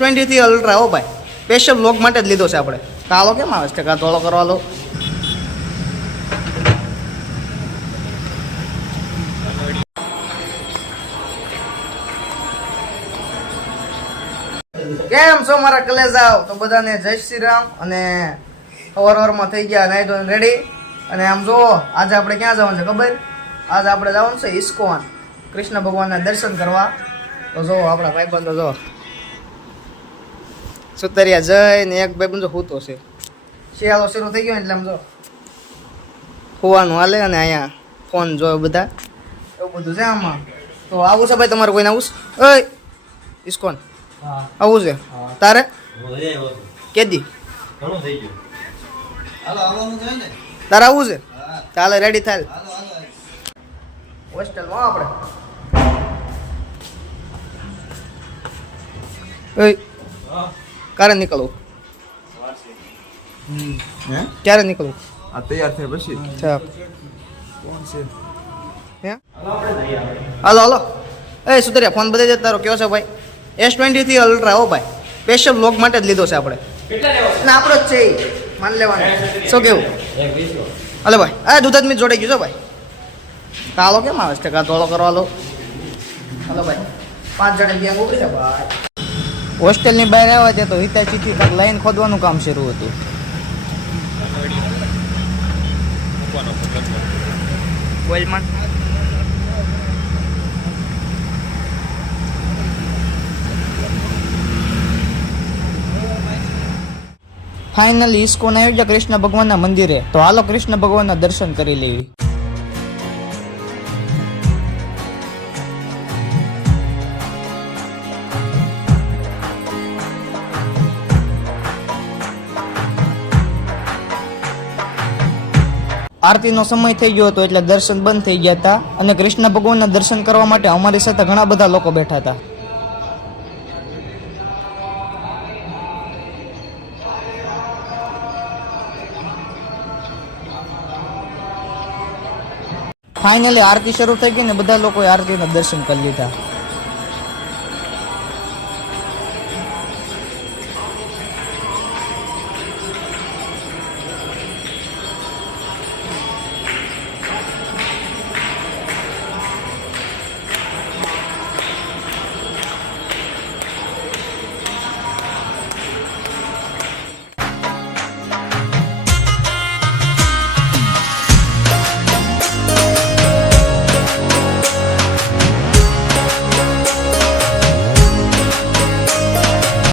S20 થી ultra હો ભાઈ, સ્પેશિયલ વ્લોગ માટે જ લીધો છે આપણે. કાળો કેમ આવે છે? ધોળો કરવા લો. કેમ છો મારા કલેજાઓ? તો બધાને જય શ્રી રામ. અને સવારમાં થઈ ગયા નાઈ ધોઈને રેડી. અને આમ જો આજે આપણે ક્યાં જવાનું છે ખબર? આજે આપણે જવાનું છે ઇસ્કોન, કૃષ્ણ ભગવાનના દર્શન કરવા. તો જો આપણા ભાઈબંધો જો સુતરિયા જઈને એક ભાઈબંધો સૂતો છે. શિયાળો શરૂ થઈ ગયો એટલે આમ જો હોવાનું હાલે અને અહીંયા ફોન જોયો બધા, એવું બધું છે આમાં. તો આવું છે ભાઈ તમારે કોઈને આવું છે? ઓય ઇસ્કોન આવું છે તારે? કેદી તારે આવું છે? ચાલે રેડી થાય. હોસ્ટેલમાં આપણે ક્યારે નીકળવું? ક્યારે નીકળવું? આ તૈયાર થાય પછી. કોણ છે? હાલો હાલો. એ સુધર્યા ફોન બતાવી દે તારો. કયો છે ભાઈ? S20 થી અલ્ટ્રા હો ભાઈ, સ્પેશિયલ વ્લોગ માટે જ લીધો છે આપણે. ના આપણો જ છે એ, માન લેવાનું. શું કેવું? હાલો ભાઈ. આ દૂધ જ જોડાઈ ગયું છે ભાઈ. કાળો કેમ આવે છે? ધોળો કરવા લો. હાલો ભાઈ, 5 જણા ગેંગ ઉભી છે ભાઈ. હોસ્ટેલની બહાર આવ્યા છે તો હિતાચીથી કાંઈક લાઈન ખોદવાનું કામ શરૂ હતું. ઓઇલમાં ફાઇનલી ઇસ્કોન આવ્યું છે કૃષ્ણ ભગવાનના મંદિરે. તો હાલો કૃષ્ણ ભગવાનના દર્શન કરી લેવી. આરતીનો સમય થઈ ગયો હતો એટલે દર્શન બંધ થઈ ગયા હતા અને કૃષ્ણ ભગવાનના દર્શન કરવા માટે અમારી સાથે ઘણા બધા લોકો બેઠા હતા. ફાઇનલી આરતી શરૂ થઈ ગઈ ને બધા લોકોએ આરતીના દર્શન કરી લીધા.